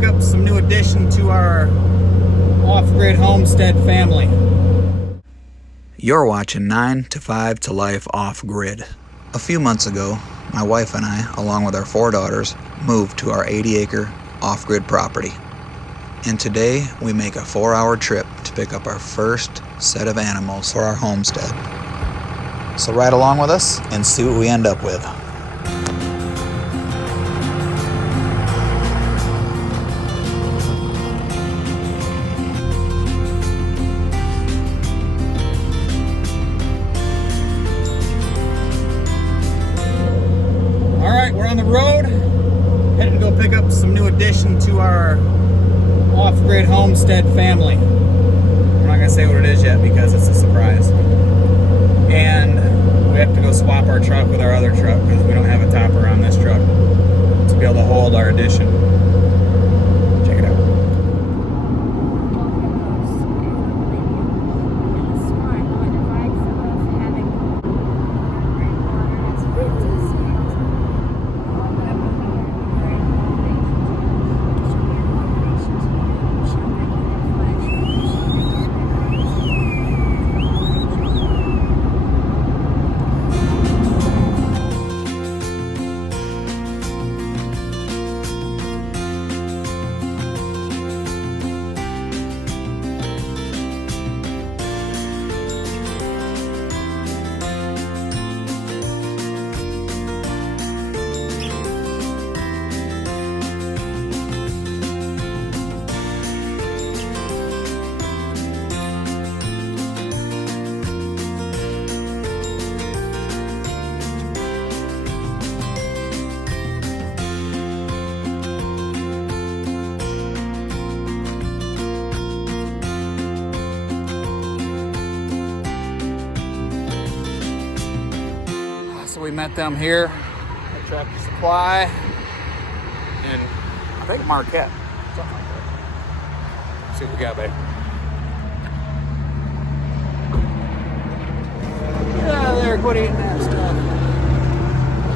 pick up some new addition to our off-grid homestead family. You're watching 9 to 5 to Life Off-Grid. A few months ago, my wife and I, along with our 4 daughters, moved to our 80-acre off-grid property. And today, we make a 4-hour trip to pick up our first set of animals for our homestead. So ride along with us and see what we end up with. We're on the road, headed to go pick up some new addition to our off-grid homestead family. I'm not going to say what it is yet because it's a surprise. And we have to go swap our truck with our other truck because we don't have a topper on this truck to be able to hold our addition. Check it out. So we met them here at Tractor Supply in, I think, Marquette. Something like that. Let's see what we got, babe. Get out of there, quit eating that stuff.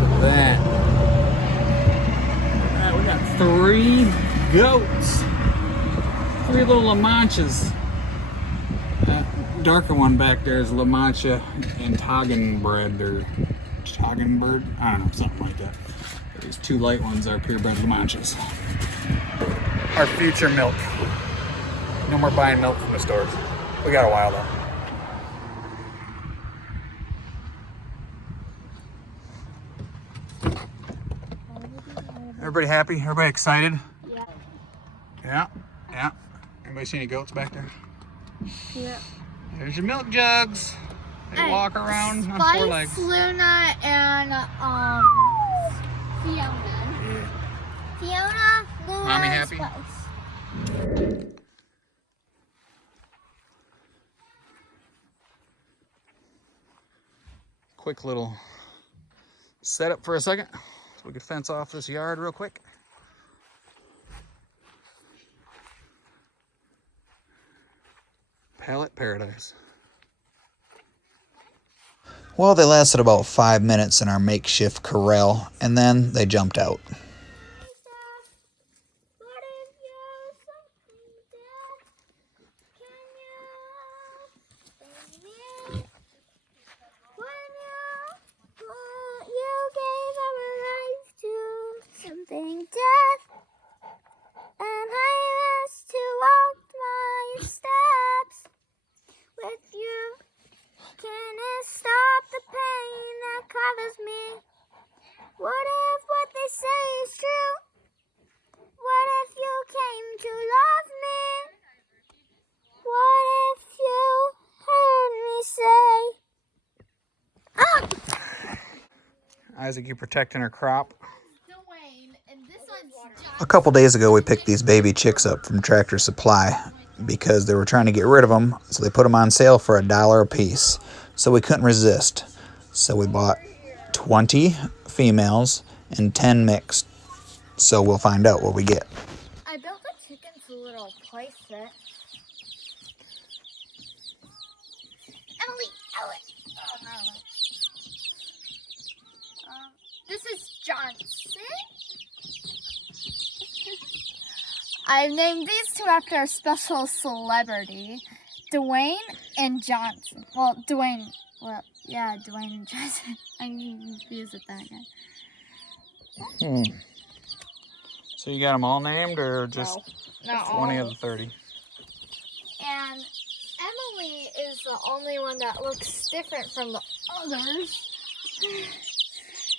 Look at that. All right, we got 3 goats. 3 little La Manchas. That darker one back there is La Mancha and Toggen bred, or Toggenbird? I don't know, something like that. These 2 light ones are purebred La Manchas. Our future milk. No more buying milk from the stores. We got a while though. Everybody happy? Everybody excited? Yeah. Yeah. Anybody see any goats back there? Yeah. There's your milk jugs. They walk around on 4 legs. Luna, and Fiona. Yeah. Fiona, Luna, Mommy happy? Spice. Quick little setup for a second, so we could fence off this yard real quick. Pallet paradise. Well, they lasted about 5 minutes in our makeshift corral, and then they jumped out. What if what they say is true? What if you came to love me? What if you heard me say, Isaac, you protecting her crop? A couple days ago, we picked these baby chicks up from Tractor Supply because they were trying to get rid of them, so they put them on sale for $1 a piece. So we couldn't resist. So we bought 20 females and 10 mixed. So we'll find out what we get. I built the chickens a little play set. Emily, Ellen. Oh, no. This is Johnson. I've named these two after a special celebrity, Dwayne and Johnson. Well, Dwayne and Johnson. I'm confused with that guy. So you got them all named, or just Not 20 all. of the 30? And Emily is the only one that looks different from the others.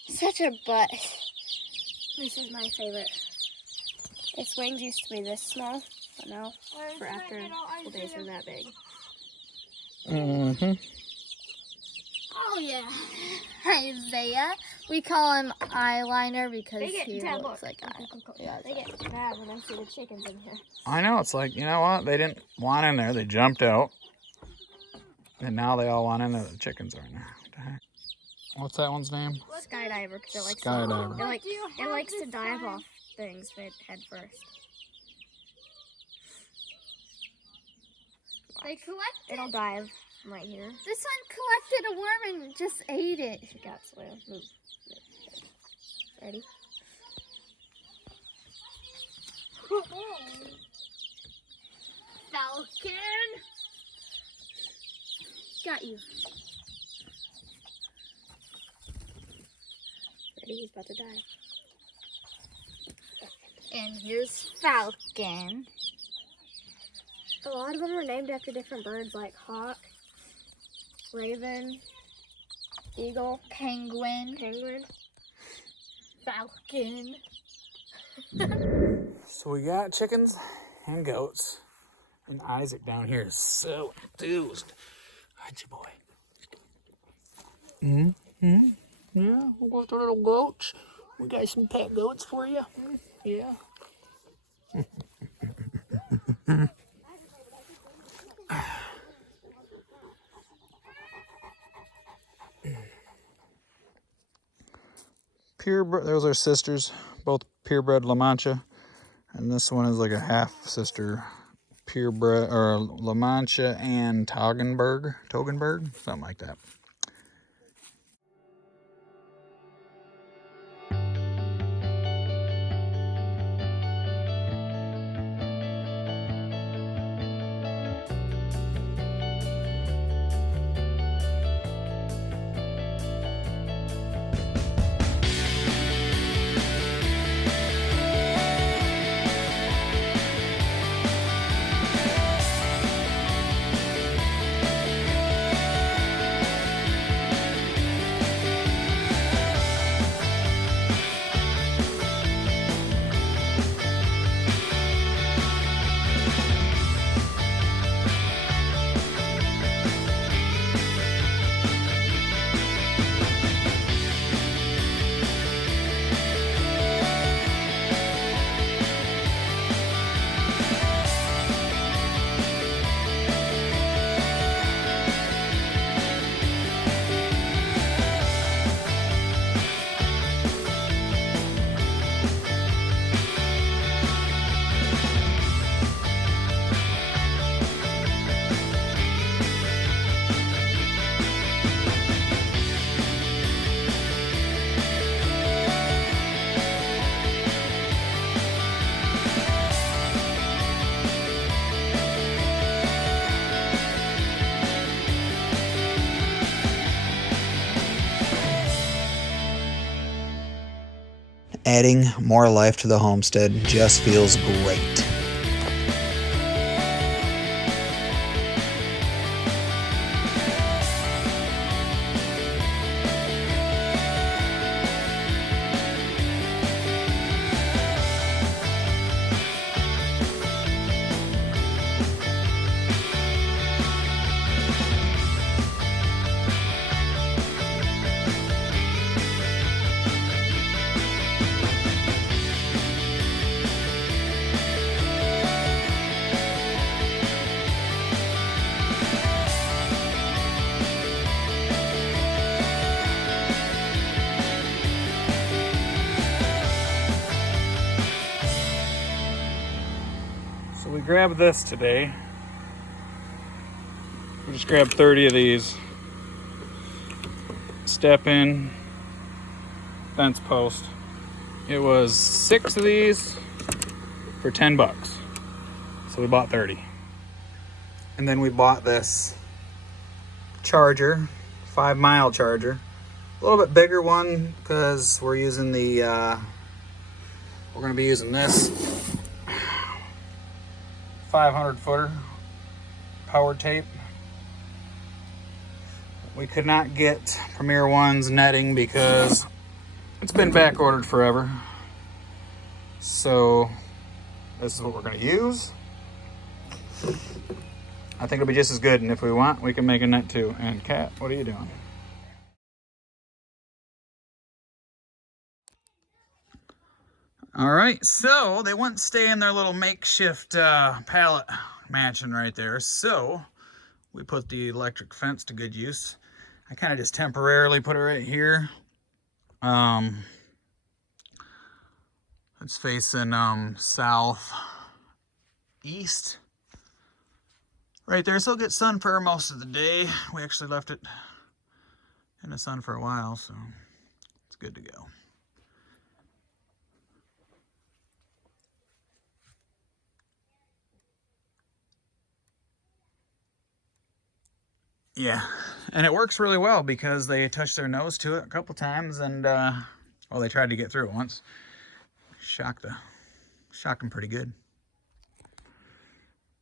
Such a butt. This is my favorite. Its wings used to be this small, but now, for after school days, are that big. Mm-hmm. Oh yeah, Isaiah. We call him Eyeliner because he looks like eye. Yeah, they get mad when I see the chickens in here. I know, it's like, you know what? They didn't want in there. They jumped out. And now they all want in there. The chickens are in there. What the heck? What's that one's name? Skydiver, because it likes Skydiver. it likes to dive off things head first. They collected. It'll dive right here. This one collected a worm and just ate it. She got soil. Move. Ready? Falcon. Got you. Ready? He's about to die. And here's Falcon. A lot of them are named after different birds like hawk, raven, eagle, penguin, falcon. So we got chickens and goats. And Isaac down here is so enthused. Aren't you, boy? Mm-hmm. Yeah, we'll go with the little goats. We got some pet goats for you. Yeah. Those are sisters, both purebred La Mancha, and this one is like a half sister, purebred or La Mancha and Toggenburg, something like that. Adding more life to the homestead just feels great. So we grabbed this today. We just grabbed 30 of these. Step in, fence post. It was 6 of these for 10 bucks. So we bought 30. And then we bought this charger, 5-mile charger. A little bit bigger one because we're using the, we're gonna be using this 500 footer power tape. We could not get Premier One's netting because it's been back ordered forever. So this is what we're gonna use. I think it'll be just as good, and if we want, we can make a net too. And Kat, what are you doing? All right, so they wouldn't stay in their little makeshift pallet mansion right there. So we put the electric fence to good use. I kind of just temporarily put it right here. It's facing southeast right there, so it'll get sun for most of the day. We actually left it in the sun for a while, so it's good to go. Yeah, and it works really well because they touched their nose to it a couple times, and well, they tried to get through it once. Shocked them pretty good.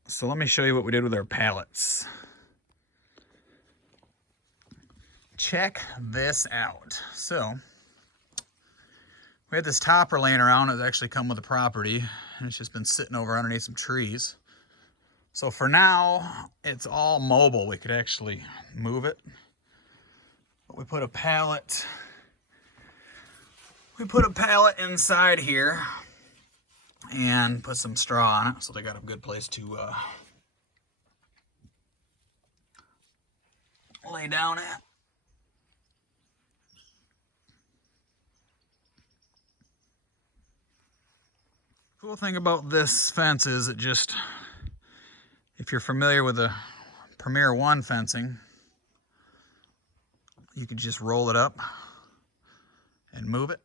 So let me show you what we did with our pallets. Check this out. So we had this topper laying around. It's actually come with the property, and it's just been sitting over underneath some trees. So for now, it's all mobile. We could actually move it. But we put a pallet inside here and put some straw on it, so they got a good place to lay down at. Cool thing about this fence is it just, if you're familiar with the Premier One fencing, you could just roll it up and move it.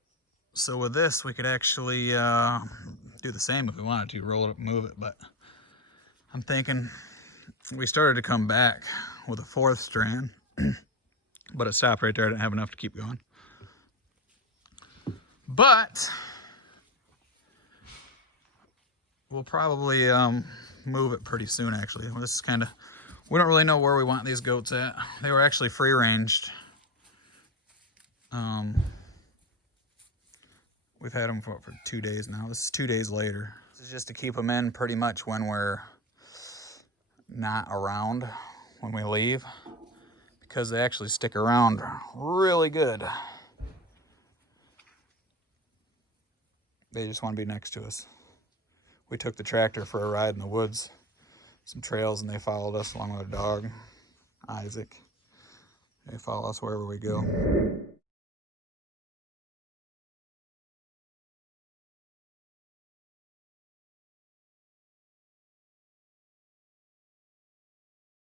So with this, we could actually do the same if we wanted to, roll it up and move it. But I'm thinking we started to come back with a 4th strand, but it stopped right there. I didn't have enough to keep going. But we'll probably move it pretty soon, actually. This is kind of, we don't really know where we want these goats at. They were actually free ranged. We've had them for 2 days now. This is 2 days later. This is just to keep them in pretty much when we're not around, when we leave, because they actually stick around really good. They just want to be next to us. We took the tractor for a ride in the woods, some trails, and they followed us along with our dog, Isaac. They follow us wherever we go.